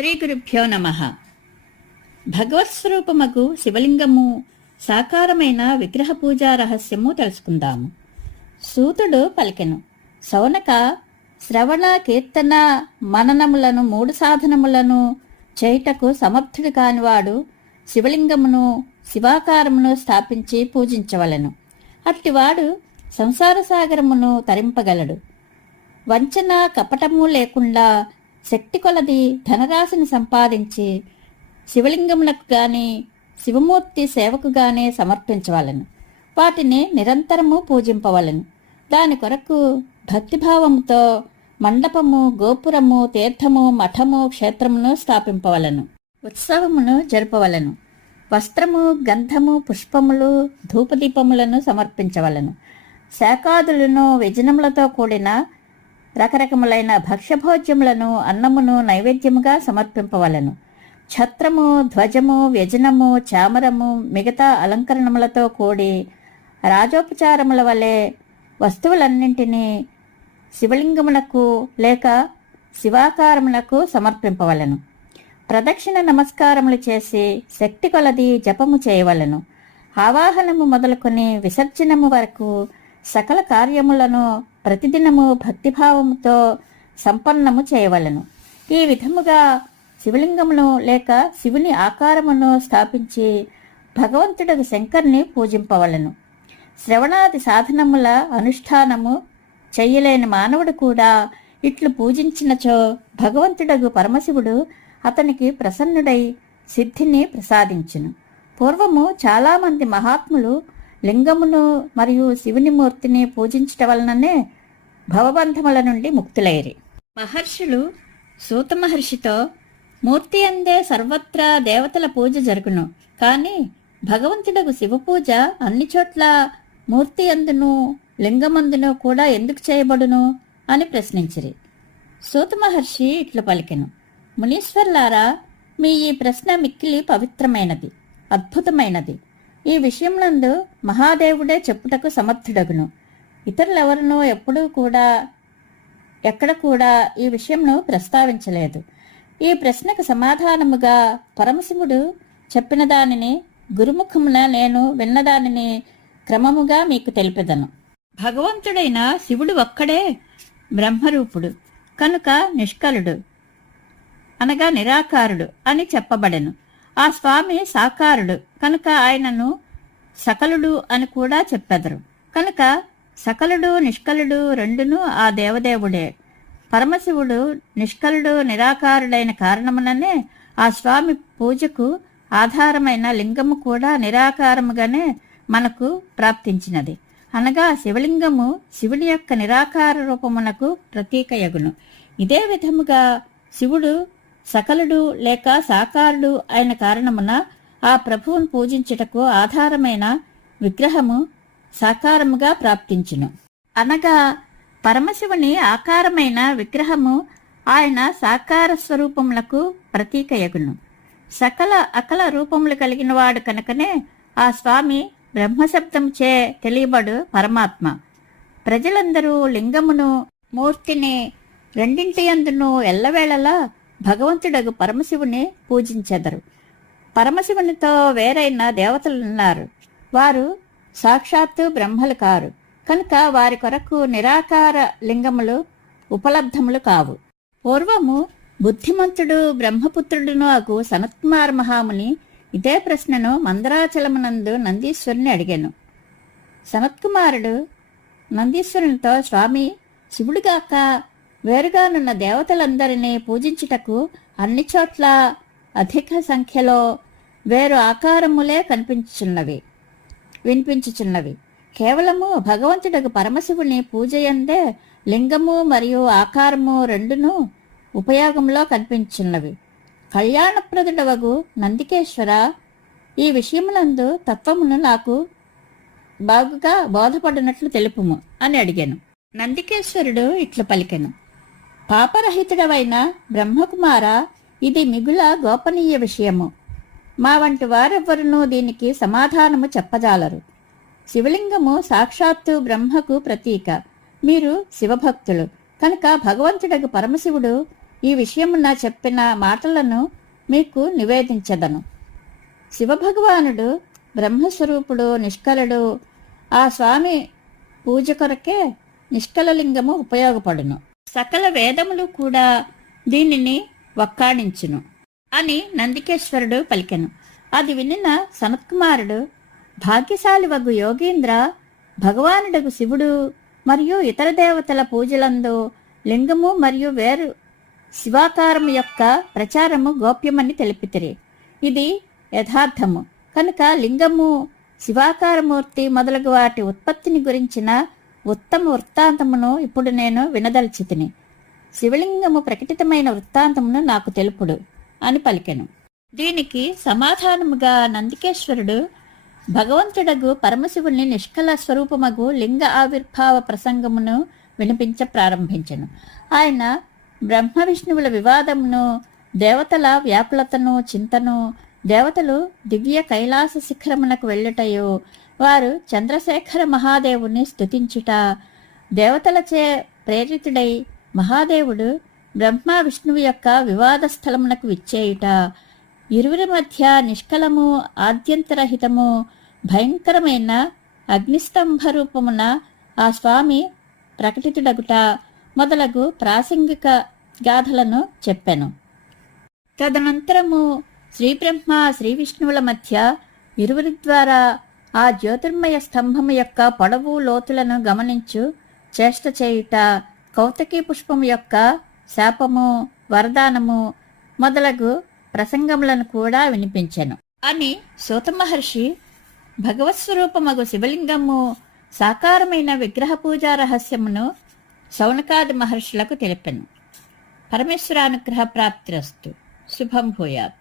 శ్రీ గురుభ్యో నమ. భగవత్ స్వరూపముకు శివలింగము సాకారమైన విగ్రహ పూజా రహస్యము తెలుసుకుందాము. సూతుడు పలికెను. సౌనక శ్రవణ కీర్తన మననములను మూడు సాధనములను చేయుటకు సమర్థుడు కానివాడు శివలింగమును శివాకారమును స్థాపించి పూజించవలెను. అట్టివాడు సంసార సాగరమును తరింపగలడు. వంచన కపటము లేకుండా శక్తి కొలది ధనరాశిని సంపాదించి శివలింగములకు గాని శివమూర్తి సేవకు గాని సమర్పించవలను. వాటిని నిరంతరము పూజింపవలను. దాని కొరకు భక్తిభావముతో మండపము గోపురము తీర్థము మఠము క్షేత్రమును స్థాపింపవలను. ఉత్సవమును జరపవలను. వస్త్రము గంధము పుష్పములు ధూపదీపములను సమర్పించవలను. శాకాదులను వ్యజనములతో కూడిన రకరకములైన భక్ష్యభోజ్యములను అన్నమును నైవేద్యముగా సమర్పింపవలను. ఛత్రము ధ్వజము వ్యజనము చామరము మిగతా అలంకరణములతో కూడి రాజోపచారముల వలె వస్తువులన్నింటినీ శివలింగమునకు లేక శివాకారములకు సమర్పింపవలను. ప్రదక్షిణ నమస్కారములు చేసి శక్తి కొలది జపము చేయవలను. ఆవాహనము మొదలుకొని విసర్జనము వరకు సకల కార్యములను ప్రతిదినము భక్తిభావముతో సంపన్నము చేయవలను. ఈ విధముగా శివలింగమును లేక శివుని ఆకారమును స్థాపించి భగవంతుడు శంకర్ని పూజింపవలను. శ్రవణాది సాధనముల అనుష్ఠానము చెయ్యలేని మానవుడు కూడా ఇట్లు పూజించినచో భగవంతుడగు పరమశివుడు అతనికి ప్రసన్నుడై సిద్ధిని ప్రసాదించును. పూర్వము చాలామంది మహాత్ములు లింగమును మరియు శివుని మూర్తిని పూజించటం వలననే భవబంధముల నుండి ముక్తులైరి మహర్షులు సూత మహర్షితో మూర్తి అందే సర్వత్రా దేవతల పూజ జరుగును. కానీ భగవంతుడకు శివ పూజ అన్ని చోట్ల మూర్తి అందును లింగమందును కూడా ఎందుకు చేయబడును అని ప్రశ్నించిరి. సూత మహర్షి ఇట్లు పలికెను. మునీశ్వర్లారా మీ ఈ ప్రశ్న మిక్కిలి పవిత్రమైనది అద్భుతమైనది. ఈ విషయంలందు మహాదేవుడే చెప్పుటకు సమర్థుడగును. ఇతరులెవరునూ ఎప్పుడూ కూడా ఎక్కడ కూడా ఈ విషయంను ప్రస్తావించలేదు. ఈ ప్రశ్నకు సమాధానముగా పరమశివుడు చెప్పిన దానిని గురుముఖమున నేను విన్నదానిని క్రమముగా మీకు తెలిపెదను. భగవంతుడైన శివుడు ఒక్కడే బ్రహ్మరూపుడు కనుక నిష్కలుడు అనగా నిరాకారుడు అని చెప్పబడెను. ఆ స్వామి సాకారుడు. కనుక ఆయనను సకలుడు అని కూడా చెప్పెదరు. కనుక సకలుడు నిష్కలుడు రెండును ఆ దేవదేవుడే. పరమశివుడు నిష్కలుడు నిరాకారుడైన కారణముననే ఆ స్వామి పూజకు ఆధారమైన లింగము కూడా నిరాకారముగానే మనకు ప్రాప్తించినది. అనగా శివలింగము శివుని యొక్క నిరాకార రూపమునకు ప్రతీకయగును ఇదే విధముగా శివుడు సకలుడు లేక సాకారుడు అయిన కారణమున ఆ ప్రభువును పూజించుటకు ఆధారమైన విగ్రహము సాకారముగా ప్రాప్తించును. అనగా పరమశివుని ఆకారమైన విగ్రహము ఆయన సాకార స్వరూపములకు ప్రతీకయగును. సకల అకల రూపములు కలిగిన వాడు కనుకనే ఆ స్వామి బ్రహ్మశబ్దముచే తెలియబడు పరమాత్మ. ప్రజలందరూ లింగమును మూర్తిని రెండింటి అందును ఎల్లవేళలా భగవంతుడగు పరమశివుని పూజించెదరు. పరమశివునితో వేరైన దేవతలున్నారు వారు సాక్షాత్తు బ్రహ్మలు కారు. కనుక వారి కొరకు నిరాకార లింగములు ఉపలబ్ధములు కావు. పూర్వము బుద్ధిమంతుడు బ్రహ్మపుత్రుడును అగు సనత్కుమార్ మహాముని ఇదే ప్రశ్నను మందరాచలమునందు నందీశ్వరుని అడిగాను. సనత్కుమారుడు నందీశ్వరునితో స్వామి శివుడుగాక వేరుగానున్న దేవతలందరినీ పూజించుటకు అన్ని చోట్ల అధిక సంఖ్యలో వేరు ఆకారములే కనిపించుచున్నవి వినిపించుచున్నవి. కేవలము భగవంతుడకు పరమశివుని పూజయందే లింగము మరియు ఆకారము రెండును ఉపయోగంలో కనిపించున్నవి. కళ్యాణప్రదుడవగు నందికేశ్వర ఈ విషయములందు తత్వమును నాకు బాగుగా బోధపడినట్లు తెలుపుము అని అడిగాను. నందికేశ్వరుడు ఇట్లు పలికెను. పాపరహితుడవైన బ్రహ్మకుమార ఇది మిగుల గోపనీయ విషయము. మా వంటి వారెవ్వరునూ దీనికి సమాధానము చెప్పజాలరు. శివలింగము సాక్షాత్తు బ్రహ్మకు ప్రతీక. మీరు శివభక్తులు. కనుక భగవంతుడకు పరమశివుడు ఈ విషయమున చెప్పిన మాటలను మీకు నివేదించదను. శివభగవానుడు బ్రహ్మస్వరూపుడు నిష్కలుడు. ఆ స్వామి పూజ కొరకే నిష్కలలింగము ఉపయోగపడును. సకల వేదములు కూడా దీనిని వక్కాణించును అని నందికేశ్వరుడు పలికెను. అది వినిన సనత్కుమారుడు భాగ్యశాలి వగు యోగేంద్ర భగవానుడగు శివుడు మరియు ఇతర దేవతల పూజలందు లింగము మరియు వేరు శివాకారము యొక్క ప్రచారము గోప్యమని తెలిపితిరి. ఇది యథార్థము. కనుక లింగము శివాకారమూర్తి మొదలగు వాటి ఉత్పత్తిని గురించిన ఉత్తమ వృత్తాంతమును ఇప్పుడు నేను వినదలిచితిని. శివలింగము ప్రకటితమైన వృత్తాంతమును నాకు తెలుపుడు అని పలికెను. దీనికి సమాధానముగా నందికేశ్వరుడు భగవంతుడగు పరమశివుని నిష్కల స్వరూపమగు లింగ ఆవిర్భావ ప్రసంగమును వినిపించ ప్రారంభించెను. ఆయన బ్రహ్మ విష్ణువుల వివాదమును దేవతల వ్యాకులతను చింతను దేవతలు దివ్య కైలాస శిఖరమునకు వెళ్ళుటయు వారు చంద్రశేఖర మహాదేవుని స్థుతించుట దేవతలచే ప్రేరితుడై మహాదేవుడు బ్రహ్మ విష్ణువు యొక్క వివాద స్థలమునకు విచ్చేయుట. ఇరువురి మధ్య నిష్కలము ఆద్యంతరహితము భయంకరమైన అగ్నిస్తంభ రూపమున ఆ స్వామి ప్రకటితుడగుట. మొదలగు ప్రాసంగిక గాథలను చెప్పెను. తదనంతరము శ్రీబ్రహ్మ శ్రీ విష్ణువుల మధ్య ఇరువురి ద్వారా ఆ జ్యోతిర్మయ స్తంభము యొక్క పొడవు లోతులను గమనించు. చేష్ట చేయుట కౌతకీ పుష్పము యొక్క శాపము వరదానము మొదలగు ప్రసంగములను కూడా వినిపించెను. అని సూతమహర్షి భగవత్స్వరూపమగు భగవత్ స్వరూపమగు శివలింగము సాకారమైన విగ్రహ పూజా రహస్యమును సౌనకాది మహర్షులకు తెలిపెను. పరమేశ్వరానుగ్రహ ప్రాప్తిరస్తు. శుభం భూయాత్.